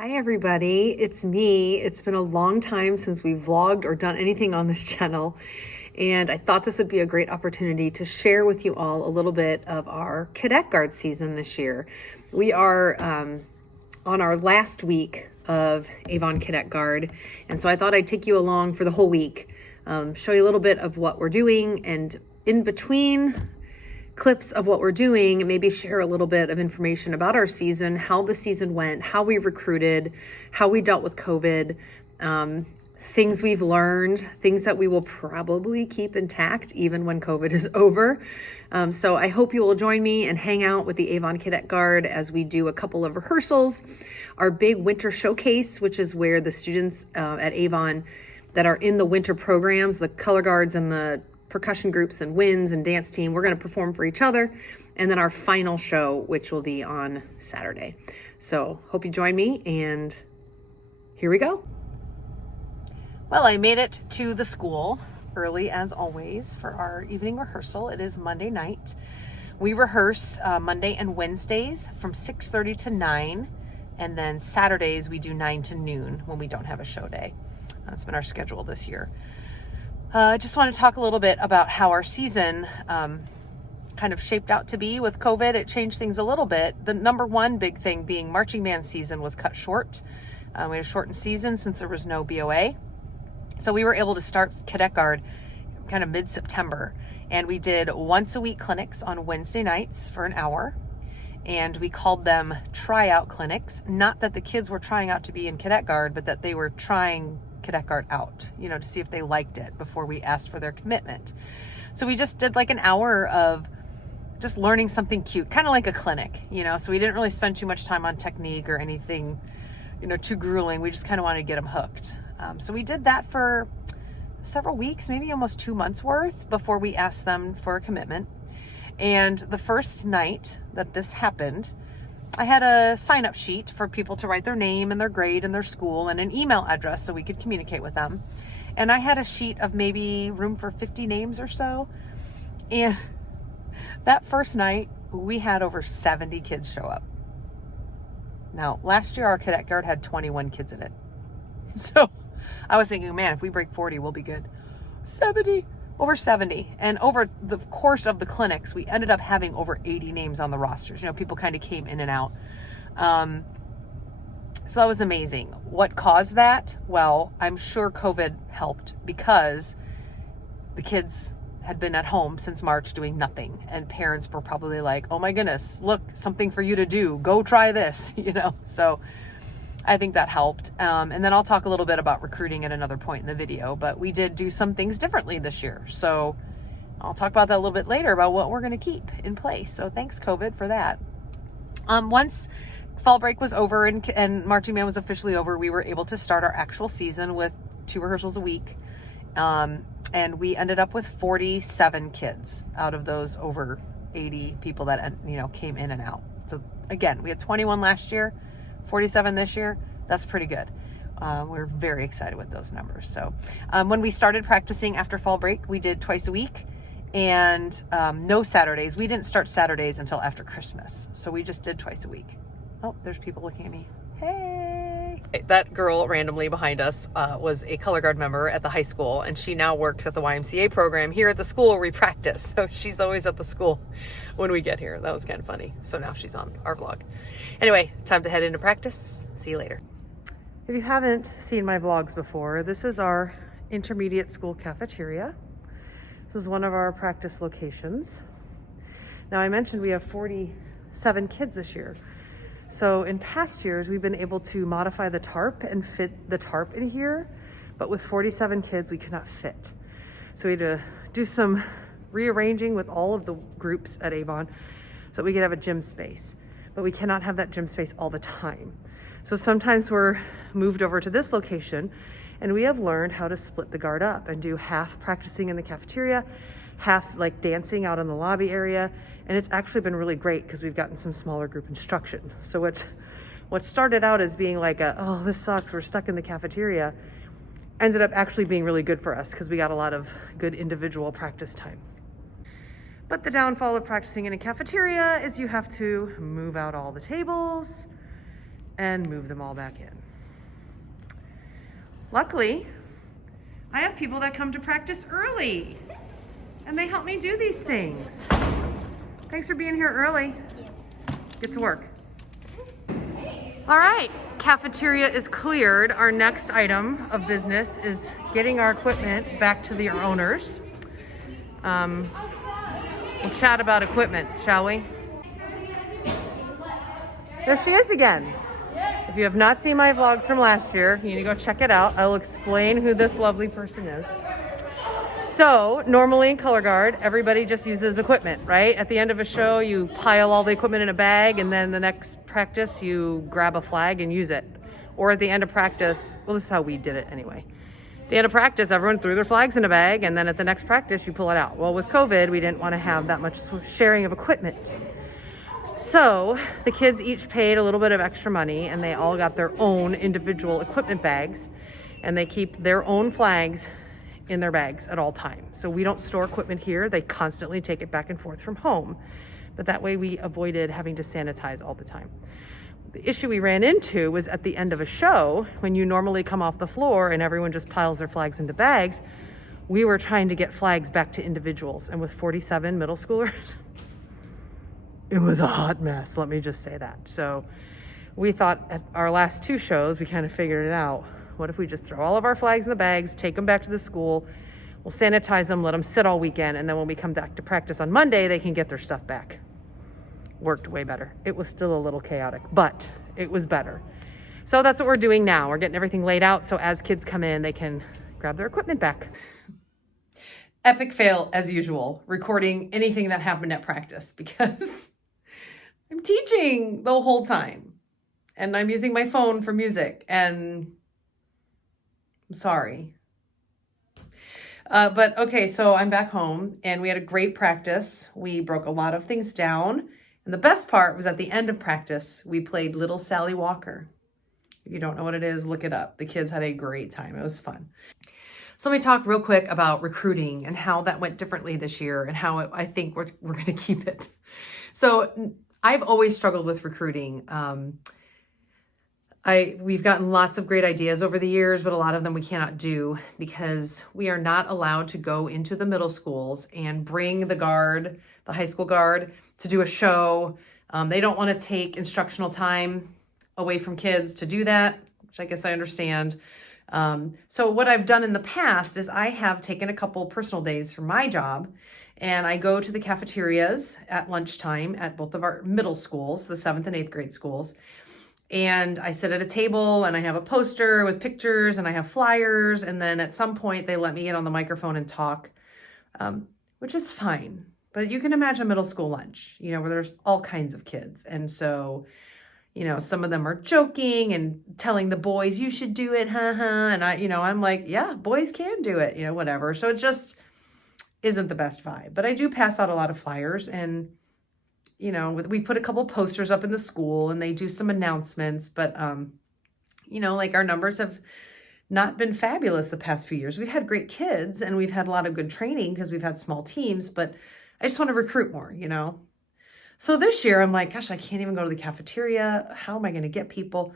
Hi everybody, it's me. It's been a long time since we vlogged or done anything on this channel, and I thought this would be a great opportunity to share with you all a little bit of our Cadet Guard season this year. We are on our last week of Avon Cadet Guard, and so I thought I'd take you along for the whole week, show you a little bit of what we're doing, and in between clips of what we're doing, maybe share a little bit of information about our season, how the season went, how we recruited, how we dealt with COVID, things we've learned, things that we will probably keep intact even when COVID is over. So I hope you will join me and hang out with the Avon Cadet Guard as we do a couple of rehearsals, our big winter showcase, which is where the students at Avon that are in the winter programs, the color guards and the percussion groups and winds and dance team, we're going to perform for each other, and then our final show, which will be on Saturday. So hope you join me, and here we go. Well, I made it to the school early as always for our evening rehearsal. It is Monday night. We rehearse Monday and Wednesdays from 6:30 to 9, and then Saturdays we do 9 to noon when we don't have a show day. That's been our schedule this year. I just want to talk a little bit about how our season kind of shaped out to be with COVID. It changed things a little bit. The number one big thing being marching band season was cut short. We had a shortened season since there was no BOA. So we were able to start Cadet Guard kind of mid-September. And we did once a week clinics on Wednesday nights for an hour. And we called them tryout clinics. Not that the kids were trying out to be in Cadet Guard, but that they were trying Cadet Guard out, to see if they liked it before we asked for their commitment. So we just did like an hour of just learning something cute, kind of like a clinic, so we didn't really spend too much time on technique or anything, too grueling. We just kind of wanted to get them hooked. So we did that for several weeks, maybe almost 2 months worth before we asked them for a commitment. And the first night that this happened, I had a sign-up sheet for people to write their name and their grade and their school and an email address so we could communicate with them. And I had a sheet of maybe room for 50 names or so. And that first night, we had over 70 kids show up. Now, last year, our Cadet Guard had 21 kids in it. So I was thinking, man, if we break 40, we'll be good. Over 70. And over the course of the clinics, we ended up having over 80 names on the rosters. People kind of came in and out. So that was amazing. What caused that? Well, I'm sure COVID helped because the kids had been at home since March doing nothing. And parents were probably like, oh my goodness, look, something for you to do. Go try this, So I think that helped. And then I'll talk a little bit about recruiting at another point in the video, but we did do some things differently this year. So I'll talk about that a little bit later about what we're going to keep in place. So thanks COVID for that. Once fall break was over and marching band was officially over, we were able to start our actual season with 2 rehearsals a week. And we ended up with 47 kids out of those over 80 people that, came in and out. So again, we had 21 last year, 47 this year. That's pretty good. We're very excited with those numbers. So when we started practicing after fall break, we did twice a week and no Saturdays. We didn't start Saturdays until after Christmas. So we just did twice a week. Oh, there's people looking at me. Hey. That girl randomly behind us was a color guard member at the high school, and she now works at the YMCA program here at the school where we practice. So she's always at the school when we get here. That was kind of funny. So now she's on our vlog. Anyway, time to head into practice. See you later. If you haven't seen my vlogs before, this is our intermediate school cafeteria. This is one of our practice locations. Now I mentioned we have 47 kids this year. So in past years, we've been able to modify the tarp and fit the tarp in here, but with 47 kids, we could not fit. So we had to do some rearranging with all of the groups at Avon so that we could have a gym space, but we cannot have that gym space all the time. So sometimes we're moved over to this location, and we have learned how to split the guard up and do half practicing in the cafeteria, half like dancing out in the lobby area. And it's actually been really great because we've gotten some smaller group instruction. So what started out as being like oh, this sucks, we're stuck in the cafeteria, ended up actually being really good for us because we got a lot of good individual practice time. But the downfall of practicing in a cafeteria is you have to move out all the tables and move them all back in. Luckily, I have people that come to practice early, and they help me do these things. Thanks for being here early. Get to work. All right, cafeteria is cleared. Our next item of business is getting our equipment back to the owners. We'll chat about equipment, shall we? There she is again. If you have not seen my vlogs from last year, you need to go check it out. I'll explain who this lovely person is. So normally in Color Guard, everybody just uses equipment, right? At the end of a show, you pile all the equipment in a bag, and then the next practice, you grab a flag and use it. Or at the end of practice, well, this is how we did it anyway. At the end of practice, everyone threw their flags in a bag, and then at the next practice, you pull it out. Well, with COVID, we didn't want to have that much sharing of equipment. So the kids each paid a little bit of extra money, and they all got their own individual equipment bags, and they keep their own flags in their bags at all times. So we don't store equipment here. They constantly take it back and forth from home, but that way we avoided having to sanitize all the time. The issue we ran into was at the end of a show, when you normally come off the floor and everyone just piles their flags into bags, we were trying to get flags back to individuals, and with 47 middle schoolers, it was a hot mess, let me just say that. So we thought at our last two shows, we kind of figured it out. What if we just throw all of our flags in the bags, take them back to the school, we'll sanitize them, let them sit all weekend, and then when we come back to practice on Monday, they can get their stuff back. Worked way better. It was still a little chaotic, but it was better. So that's what we're doing now. We're getting everything laid out, so as kids come in, they can grab their equipment back. Epic fail as usual, recording anything that happened at practice because I'm teaching the whole time and I'm using my phone for music, and I'm sorry. But okay, so I'm back home and we had a great practice. We broke a lot of things down. And the best part was at the end of practice, we played Little Sally Walker. If you don't know what it is, look it up. The kids had a great time. It was fun. So let me talk real quick about recruiting and how that went differently this year and how I think we're going to keep it. So I've always struggled with recruiting. We've gotten lots of great ideas over the years, but a lot of them we cannot do because we are not allowed to go into the middle schools and bring the guard, the high school guard, to do a show. They don't want to take instructional time away from kids to do that, which I guess I understand. So what I've done in the past is I have taken a couple personal days from my job, and I go to the cafeterias at lunchtime at both of our middle schools, the 7th and 8th grade schools. And I sit at a table and I have a poster with pictures and I have flyers. And then at some point they let me get on the microphone and talk, which is fine. But you can imagine middle school lunch, where there's all kinds of kids. And so, some of them are joking and telling the boys, you should do it, And I'm like, yeah, boys can do it, whatever. So it just isn't the best vibe. But I do pass out a lot of flyers, and we put a couple posters up in the school and they do some announcements, but, our numbers have not been fabulous the past few years. We've had great kids and we've had a lot of good training because we've had small teams, but I just want to recruit more, So this year I'm like, gosh, I can't even go to the cafeteria. How am I going to get people?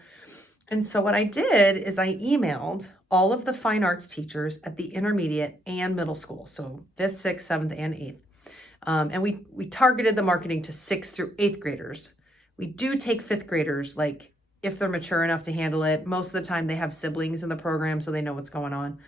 And so what I did is I emailed all of the fine arts teachers at the intermediate and middle school. So 5th, 6th, 7th, and 8th. And we targeted the marketing to 6th through 8th graders. We do take 5th graders, if they're mature enough to handle it. Most of the time they have siblings in the program, so they know what's going on.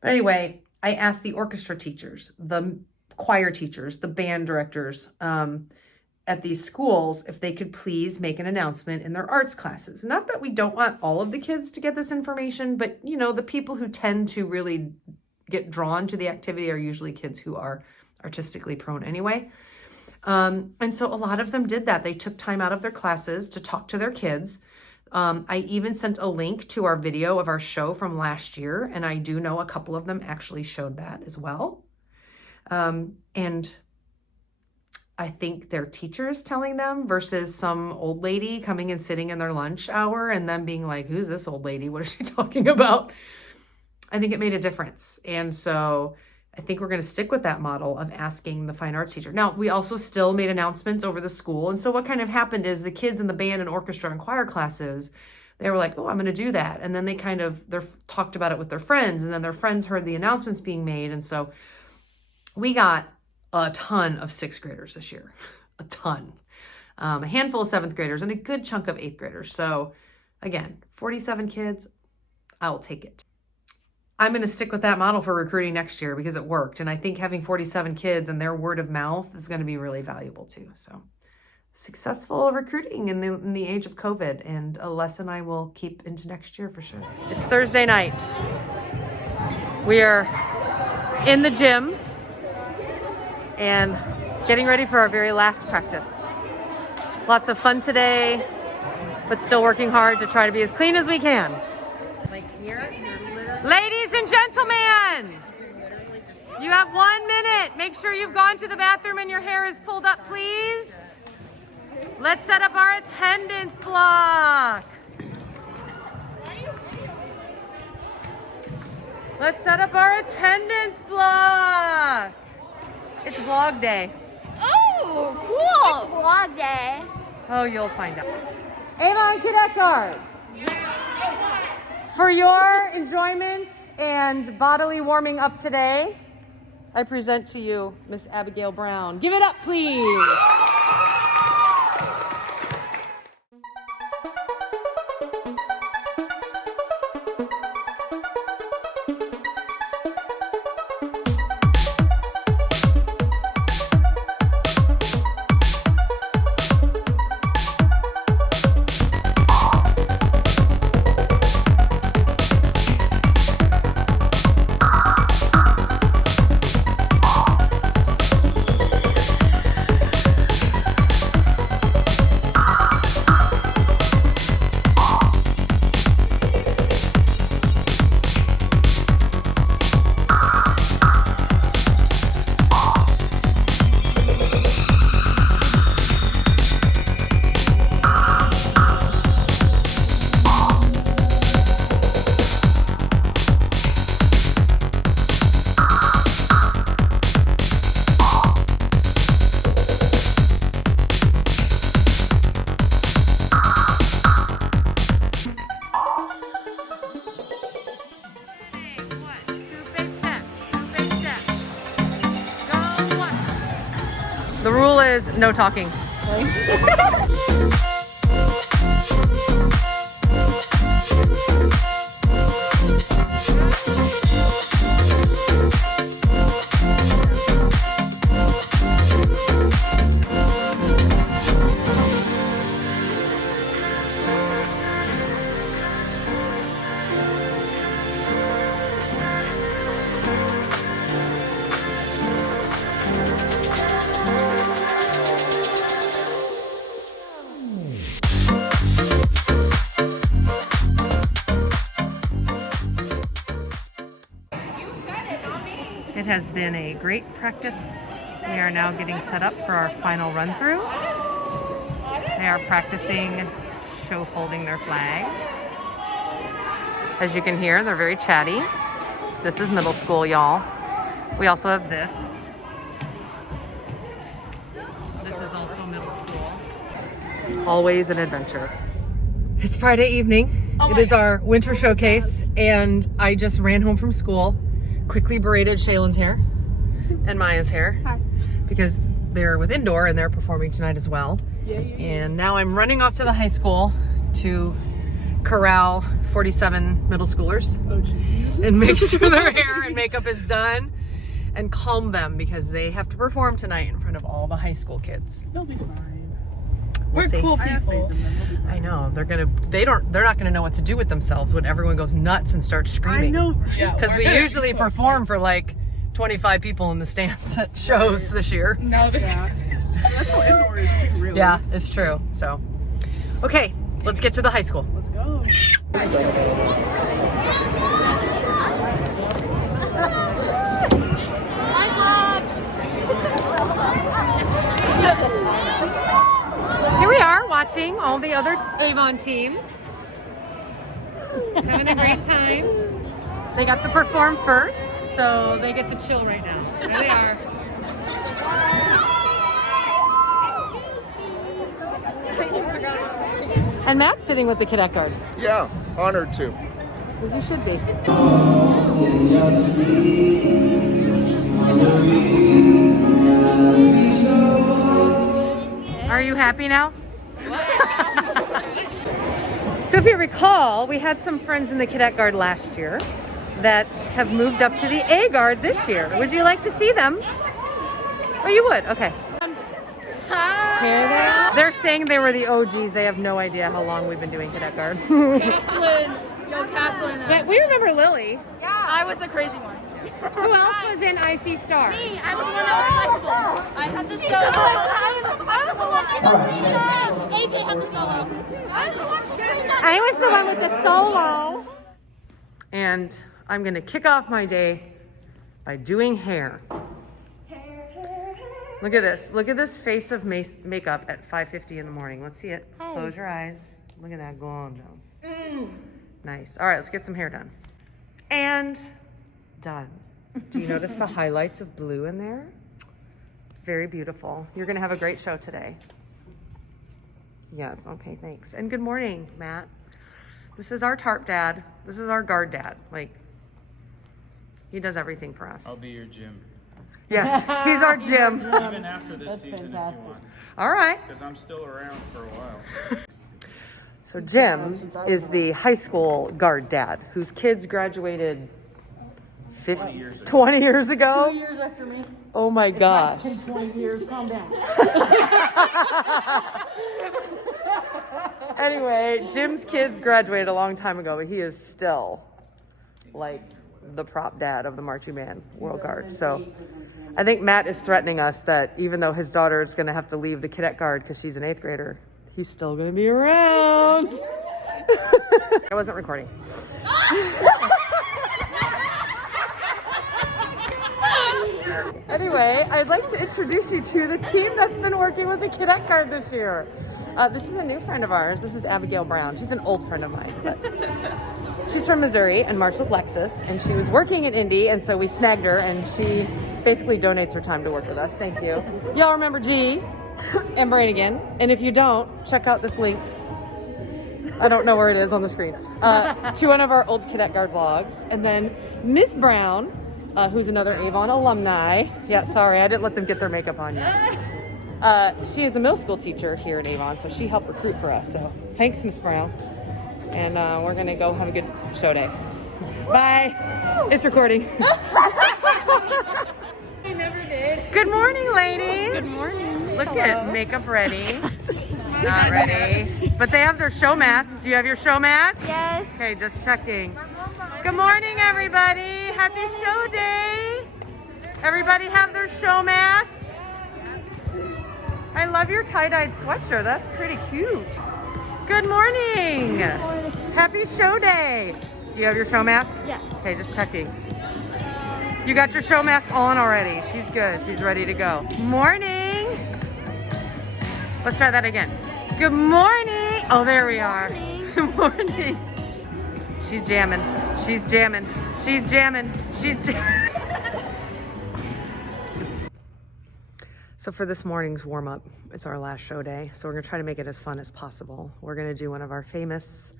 But anyway, I asked the orchestra teachers, the choir teachers, the band directors at these schools if they could please make an announcement in their arts classes. Not that we don't want all of the kids to get this information, but the people who tend to really get drawn to the activity are usually kids who are artistically prone anyway. And so a lot of them did that. They took time out of their classes to talk to their kids. I even sent a link to our video of our show from last year, and I do know a couple of them actually showed that as well. And I think their teachers telling them versus some old lady coming and sitting in their lunch hour and them being like, who's this old lady? What is she talking about? I think it made a difference. And so I think we're going to stick with that model of asking the fine arts teacher. Now, we also still made announcements over the school. And so what kind of happened is the kids in the band and orchestra and choir classes, they were like, oh, I'm going to do that. And then they talked about it with their friends, and then their friends heard the announcements being made. And so we got a ton of 6th graders this year, a ton, a handful of 7th graders and a good chunk of 8th graders. So again, 47 kids, I'll take it. I'm going to stick with that model for recruiting next year because it worked. And I think having 47 kids and their word of mouth is going to be really valuable too. So successful recruiting in the age of COVID, and a lesson I will keep into next year for sure. It's Thursday night. We are in the gym and getting ready for our very last practice. Lots of fun today, but still working hard to try to be as clean as we can. Ladies and gentlemen, you have 1 minute. Make sure you've gone to the bathroom and your hair is pulled up, please. Let's set up our attendance block. Let's set up our attendance block. It's vlog day. Oh, cool. It's vlog day. Oh, you'll find out. Avon Cadet Guard. For your enjoyment and bodily warming up today, I present to you Miss Abigail Brown. Give it up, please. The rule is no talking. It has been a great practice. We are now getting set up for our final run through. They are practicing show folding their flags. As you can hear, they're very chatty. This is middle school, y'all. We also have this. This is also middle school. Always an adventure. It's Friday evening. It is our winter showcase, and I just ran home from school. Quickly braided Shaylin's hair and Maya's hair. Hi. Because they're with indoor and they're performing tonight as well. Yeah. And now I'm running off to the high school to corral 47 middle schoolers and make sure their hair and makeup is done and calm them because they have to perform tonight in front of all the high school kids. They'll be fine. We're cool people. I know they're not gonna know what to do with themselves when everyone goes nuts and starts screaming. I know, right? Because we usually perform for like 25 people in the stands at shows this year. No, that's how indoor is too, really. Yeah, it's true. So, okay, let's get to the high school. Let's go. Here we are watching all the other Avon teams. Having a great time. They got to perform first, so they get to chill right now. There they are. And Matt's sitting with the Cadet Guard. Yeah, honored to. As you should be. Are you happy now? So if you recall, we had some friends in the Cadet Guard last year that have moved up to the A Guard this year. Would you like to see them? Oh, you would? Okay. Here they are. They're saying they were the OGs. They have no idea how long we've been doing Cadet Guard. Castlin. Yo, Castlin. But we remember Lily. Yeah. I was the crazy one. Who else was in IC Star? Me. I was the one that was flexible. I had the solo. AJ had the solo. I was the one with the solo. And I'm going to kick off my day by doing hair. Look at this. Look at this face of makeup at 5:50 in the morning. Let's see it. Close your eyes. Look at that gorgeous. Nice. All right, let's get some hair done. And done. Do you notice the highlights of blue in there? Very beautiful. You're going to have a great show today. Yes. Okay, thanks. And good morning, Matt. This is our tarp dad. This is our guard dad. Like, he does everything for us. I'll be your gym. Yes, he's our gym. Even after this season if you want. All right. Because I'm still around for a while. So Jim is the high school guard dad whose kids graduated 20 years ago. 20 years ago? 2 years after me. Oh my gosh. 20 years, calm down. Anyway, Jim's kids graduated a long time ago, but he is still like the prop dad of the marching band World Guard. So I think Matt is threatening us that even though his daughter is going to have to leave the Cadet Guard because she's an 8th grader, he's still going to be around. I wasn't recording. Anyway, I'd like to introduce you to the team that's been working with the Cadet Guard this year. This is a new friend of ours. This is Abigail Brown. She's an old friend of mine. But she's from Missouri and marched with Lexus, and she was working in Indy, and so we snagged her, and she basically donates her time to work with us. Thank you. Y'all remember G and Brannigan, and if you don't, check out this link. I don't know where it is on the screen. To one of our old Cadet Guard vlogs. And then Miss Brown, who's another Avon alumni. Yeah, sorry, I didn't let them get their makeup on yet. She is a middle school teacher here in Avon, so she helped recruit for us. So thanks, Miss Brown. And we're gonna go have a good show day. Bye. It's recording. I never did. Good morning, ladies. Good morning. Look at makeup ready. Not ready. But they have their show masks. Do you have your show mask? Yes. Okay, just checking. Good morning, everybody. Happy show day. Everybody have their show masks. I love your tie-dyed sweatshirt. That's pretty cute. Good morning. Happy show day. Do you have your show mask? Yes. Okay, just checking. You got your show mask on already. She's good. She's ready to go. Morning. Let's try that again. Good morning. Oh, there we are. Good morning. She's jamming. She's jamming. She's jamming. She's jamming. So for this morning's warm-up, it's our last show day. So we're gonna try to make it as fun as possible. We're gonna do one of our famous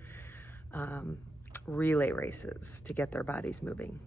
relay races to get their bodies moving.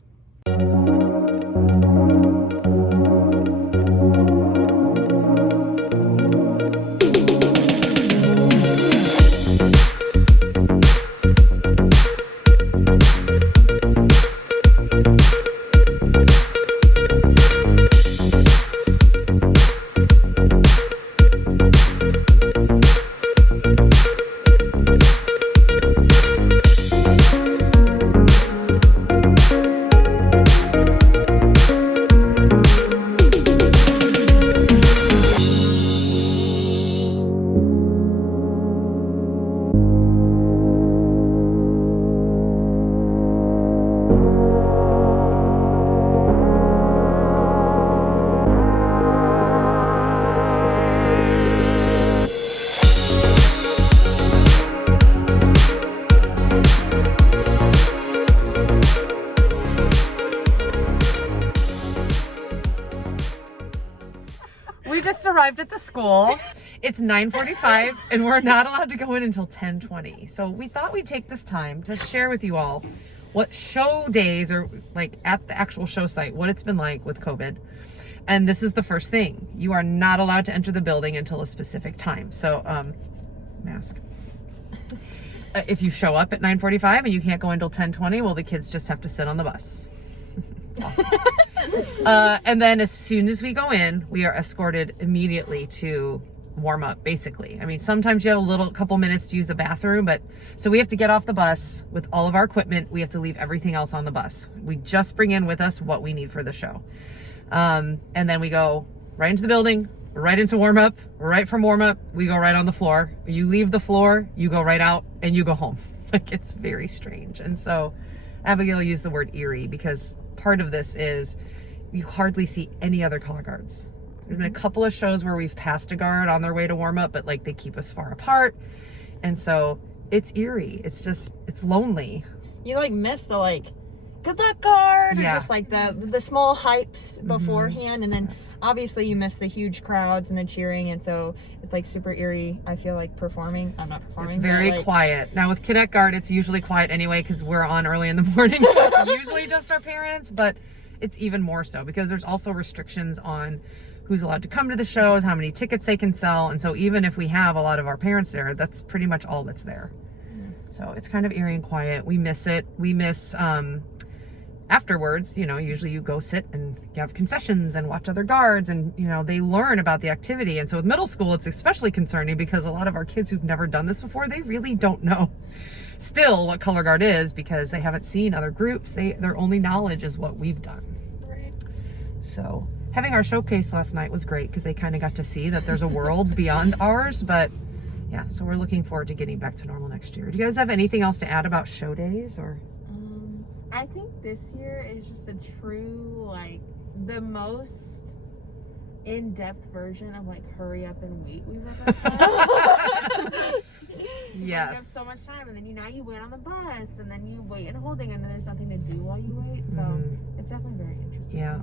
arrived at the school. It's 9:45 and we're not allowed to go in until 10:20. So we thought we'd take this time to share with you all what show days are like at the actual show site, what it's been like with COVID. And this is the first thing. You are not allowed to enter the building until a specific time. So, mask. If you show up at 9:45 and you can't go until 10:20, well, the kids just have to sit on the bus. Awesome. And then as soon as we go in, we are escorted immediately to warm up, basically. I mean, sometimes you have a couple minutes to use the bathroom, but so we have to get off the bus with all of our equipment. We have to leave everything else on the bus. We just bring in with us what we need for the show. And then we go right into the building, right into warm up, right from warm up, we go right on the floor. You leave the floor, you go right out and you go home. Like, it's very strange. And so Abigail used the word eerie because part of this is you hardly see any other color guards. There's been a couple of shows where we've passed a guard on their way to warm up, but like they keep us far apart. And so it's eerie. It's just, it's lonely. You like miss the like, good luck guard, Yeah. or just like the small hypes beforehand. And then obviously you miss the huge crowds and the cheering. And so it's like super eerie. I feel like performing. I'm not performing. It's very but, like, quiet. Now with Cadet Guard, it's usually quiet anyway because we're on early in the morning. So it's usually just our parents, but it's even more so because there's also restrictions on who's allowed to come to the shows, how many tickets they can sell. And so even if we have a lot of our parents there, that's pretty much all that's there. So it's kind of eerie and quiet. We miss it. We miss, afterwards, you know, usually you go sit and you have concessions and watch other guards and, you know, they learn about the activity. And so with middle school, it's especially concerning because a lot of our kids who've never done this before, they really don't know still what color guard is because they haven't seen other groups. Their only knowledge is what we've done. Right. So having our showcase last night was great because they kind of got to see that there's a world beyond ours. But yeah, so we're looking forward to getting back to normal next year. Do you guys have anything else to add about show days or? I think this year is just a true, like, the most in-depth version of, like, hurry up and wait we've ever had. Yes. You have so much time, and then you wait on the bus, and then you wait in holding, and then there's nothing to do while you wait. So it's definitely very interesting. Yeah.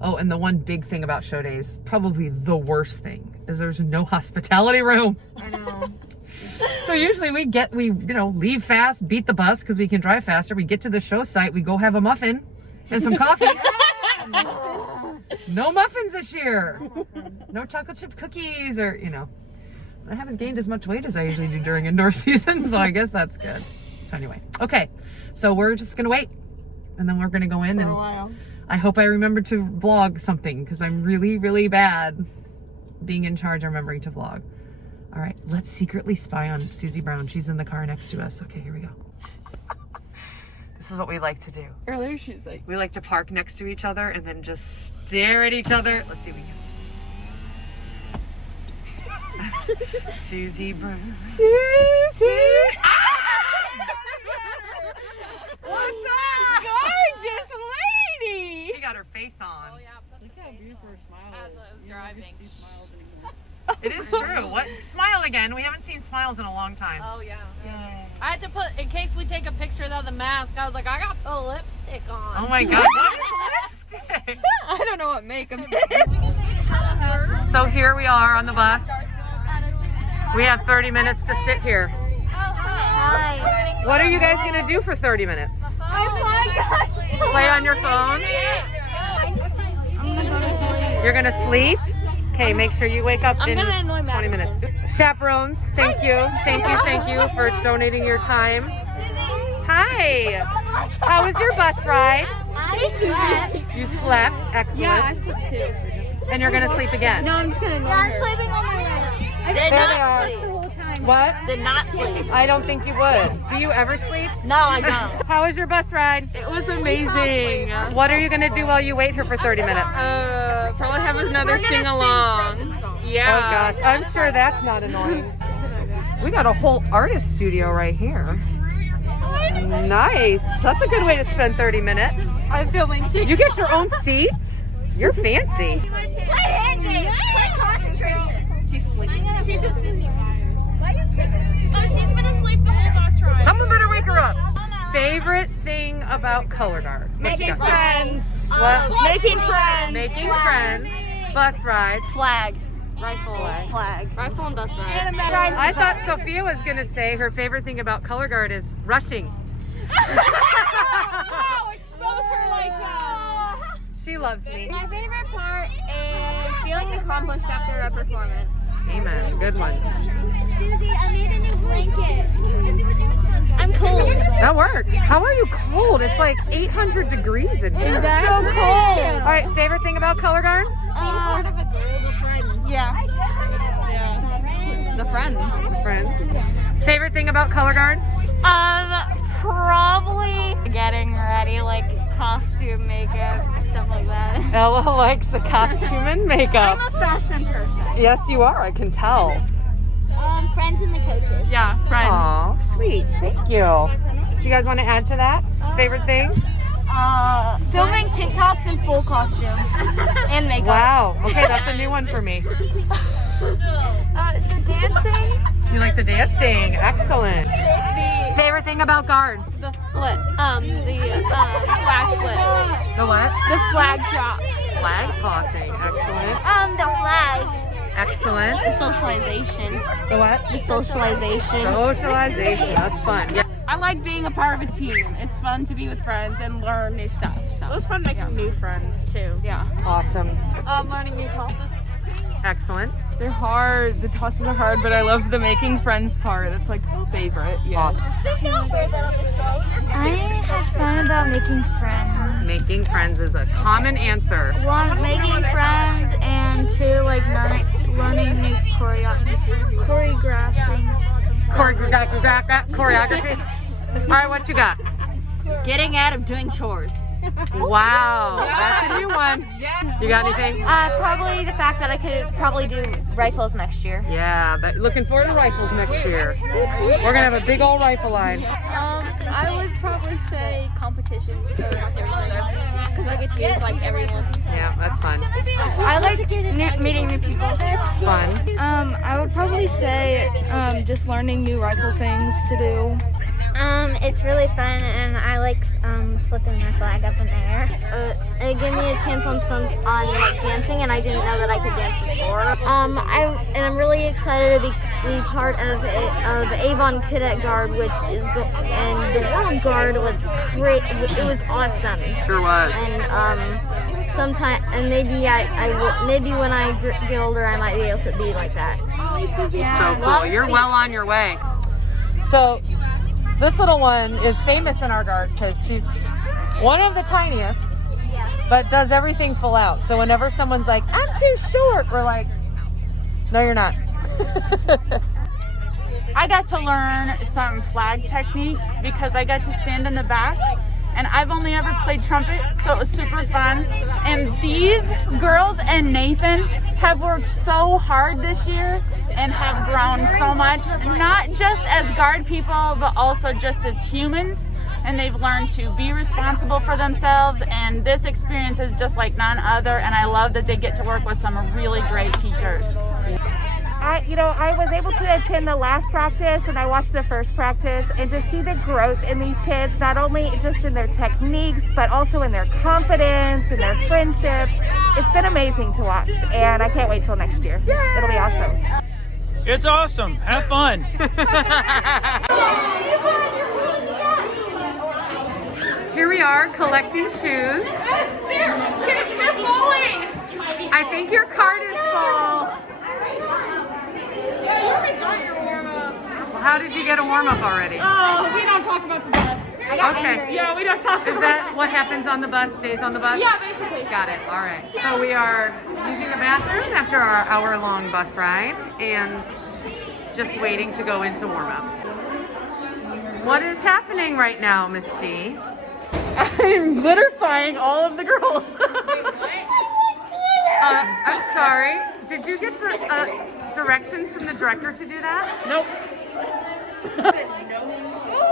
Oh, and the one big thing about show days, probably the worst thing, is there's no hospitality room. I know. So usually we leave fast, beat the bus because we can drive faster. We get to the show site, we go have a muffin and some coffee. No muffins this year. No chocolate chip cookies or, you know. I haven't gained as much weight as I usually do during indoor season, so I guess that's good. So anyway, okay. So we're just going to wait and then we're going to go in for and a while. I hope I remember to vlog something because I'm really, really bad being in charge of remembering to vlog. All right, let's secretly spy on Susie Brown. She's in the car next to us. Okay, here we go. This is what we like to do. Earlier she's like, We like to park next to each other and then just stare at each other. Let's see if we can. Susie Brown. Susie! Ah! What's up? Gorgeous lady! She got her face on. Oh yeah. look how beautiful her smile As I was driving. It is true. What? Smile again. We haven't seen smiles in a long time. Oh yeah. I had to put, in case we take a picture of the mask, I was like, I got to put lipstick on. Oh my God. What is lipstick? I don't know what makeup is. So here we are on the bus. We have 30 minutes to sit here. Hi. What are you guys going to do for 30 minutes? Play on your phone? I'm gonna go to sleep. You're going to sleep? Okay, make sure you wake up in gonna annoy 20 minutes. Chaperones, thank you for donating your time. Hi. How was your bus ride? I slept. You slept? Excellent. Yeah, I slept too. And you're going to sleep again? No, I'm just gonna. Yeah, I'm sleeping on my way. I did There they not are. sleep the whole time. What? Did not sleep. I don't think you would. Do you ever sleep? No, I don't. How was your bus ride? It was amazing. What are you going to do while you wait here for 30 minutes? Probably have another sing along. Yeah. Oh gosh, I'm sure that's not annoying. We got a whole artist studio right here. Nice. That's a good way to spend 30 minutes. I'm filming TikTok. You get your own seat? You're fancy. Play hand game. Play concentration. She's sleeping. She's just sitting there. Why are you kicking? Oh, she's been asleep the whole bus ride. Someone better wake her up. Favorite thing about color guard? Making friends. What? Making friends. Making friends. Bus ride. Flag. Rifle. Flag. Rifle and bus ride. I thought Sophia was going to say her favorite thing about color guard is rushing. Wow, expose her like that. She loves me. My favorite part is feeling accomplished after a performance. Amen. Good one. Susie, I made a new blanket. I'm cold. That works. How are you cold? It's like 800 degrees in here. It's so cold. All right, favorite thing about color guard? Part of a group of friends. Yeah. The friends. Friends. Favorite thing about color guard? Probably getting ready, like costume, makeup, stuff like that. Ella likes the costume and makeup. I'm a fashion person. Yes, you are. I can tell. Friends and the coaches. Yeah, friends. Aw, sweet. Thank you. Do you guys want to add to that? Favorite thing? Filming TikToks in full costumes and makeup. Wow. Okay, that's a new one for me. The dancing. You like the dancing. Excellent. Favorite thing about guard? The flip. The flag flips. The what? The flag drops. Flag tossing. Excellent. The flag. Excellent. The socialization. The what? The socialization. Socialization. That's fun. Yeah. I like being a part of a team. It's fun to be with friends and learn new stuff. So. It was fun making new friends too. Yeah. Awesome. Learning new tosses. Excellent. They're hard. The tosses are hard, but I love the making friends part. That's like favorite. Yeah. Awesome. I had fun about making friends. Making friends is a common answer. One, making friends, and two, like learning new choreographing. Choreography. All right, what you got? Getting out of doing chores. Wow, that's a new one. You got anything? Probably the fact that I could probably do rifles next year. Yeah, but looking forward to rifles next year. We're gonna have a big old rifle line. I would probably say competitions because I get to use like everyone. Yeah, that's fun. I like meeting new people. Fun. I would probably say just learning new rifle things to do. It's really fun, and I like flipping my flag up in the air. It gave me a chance on like dancing, and I didn't know that I could dance before. I'm really excited to be part of Avon Cadet Guard, and the World Guard was great. It was awesome. Sure was. And sometime, and maybe when I get older, I might be able to be like that. So cool. You're well on your way. So this little one is famous in our guard because she's one of the tiniest, but does everything full out. So whenever someone's like, I'm too short, we're like, no, you're not. I got to learn some flag technique because I got to stand in the back, and I've only ever played trumpet, so it was super fun. And these girls and Nathan have worked so hard this year and have grown so much, not just as guard people, but also just as humans. And they've learned to be responsible for themselves, and this experience is just like none other, and I love that they get to work with some really great teachers. I was able to attend the last practice, and I watched the first practice, and to see the growth in these kids, not only just in their techniques, but also in their confidence and their friendships. It's been amazing to watch, and I can't wait till next year. Yay! It'll be awesome. It's awesome. Have fun. Here we are collecting shoes. You're falling! I think your card is full. Well, how did you get a warm-up already? Oh, we don't talk about the bus. Okay. Yeah, we don't talk Is that what happens on the bus, stays on the bus? Yeah, basically. Got it. All right. So we are using the bathroom after our hour-long bus ride and just waiting to go into warm-up. What is happening right now, Miss G? I'm glitterifying all of the girls. I'm sorry. Did you get directions from the director to do that? Nope.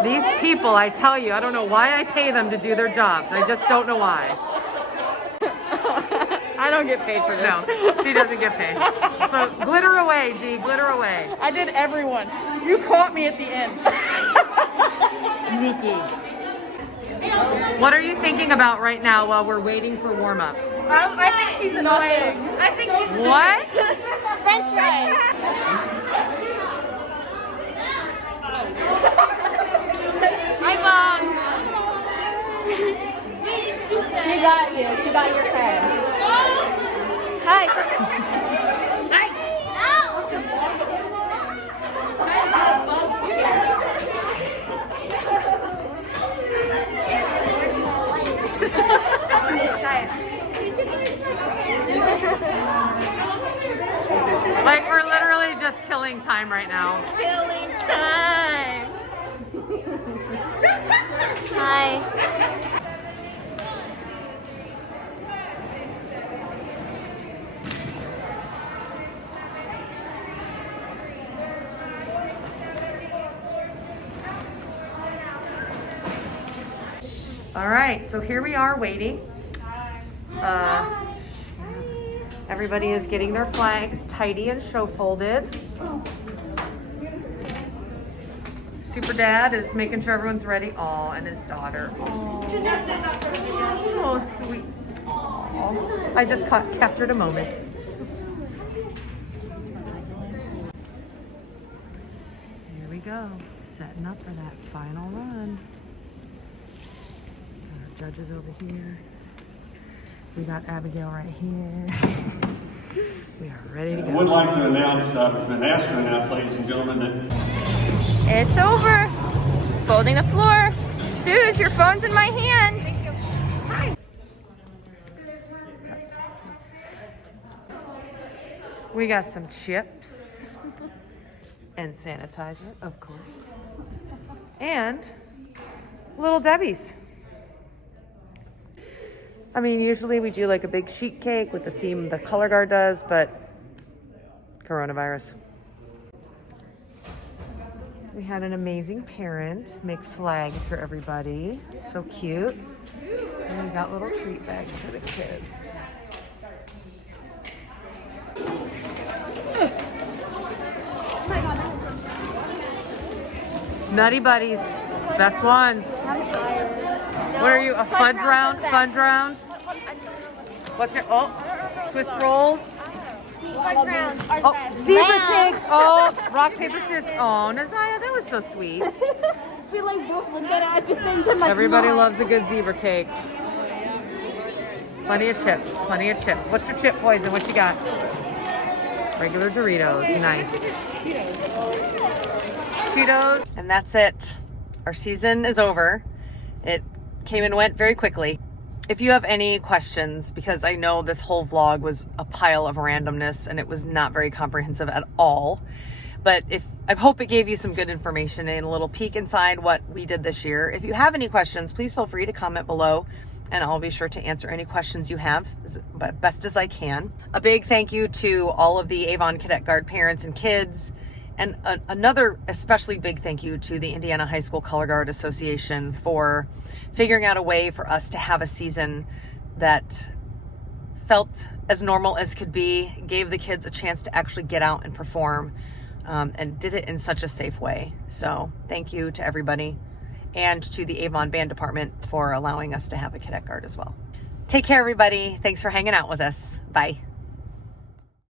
These people, I tell you, I don't know why I pay them to do their jobs. I just don't know why. I don't get paid for this. No, she doesn't get paid. So glitter away, G, glitter away. I did everyone. You caught me at the end. Sneaky. What are you thinking about right now while we're waiting for warm-up? I think she's annoying. I think she's What? French fries. Hi, Mom. She got you. She got your card. Hi. Hi. Like, we're literally just killing time right now. Killing time. Hi. All right, so here we are waiting. Everybody is getting their flags tidy and show folded. Super Dad is making sure everyone's ready. Oh, and his daughter. Oh, so sweet. Oh, I just captured a moment. Here we go, setting up for that final run. Our judges over here. We got Abigail right here. We are ready to go. I would like to announce, I've been asked to announce, ladies and gentlemen, that It's over. Folding the floor. Suze, your phone's in my hand. Hi. We got some chips and sanitizer, of course, and Little Debbie's. I mean, usually we do like a big sheet cake with the theme the color guard does, but coronavirus. We had an amazing parent make flags for everybody. So cute. And we got little treat bags for the kids. Nutty Buddies, best ones. What are you, a fudge round? Fudge round? What's your, oh, Swiss rolls? Fudge round. Oh, zebra cakes. Oh, rock, paper, scissors. Oh, Nazaya, that was so sweet. We like both looked at it at the same time. Like, Everybody loves a good zebra cake. Plenty of chips, plenty of chips. What's your chip poison? What you got? Regular Doritos, nice. Cheetos. And that's it. Our season is over. It came and went very quickly. If you have any questions, because I know this whole vlog was a pile of randomness and it was not very comprehensive at all, but I hope it gave you some good information and a little peek inside what we did this year. If you have any questions, please feel free to comment below and I'll be sure to answer any questions you have as best as I can. A big thank you to all of the Avon Cadet Guard parents and kids, and another especially big thank you to the Indiana High School Color Guard Association for figuring out a way for us to have a season that felt as normal as could be, gave the kids a chance to actually get out and perform, and did it in such a safe way. So thank you to everybody, and to the Avon Band Department for allowing us to have a Cadet Guard as well. Take care, everybody. Thanks for hanging out with us. Bye.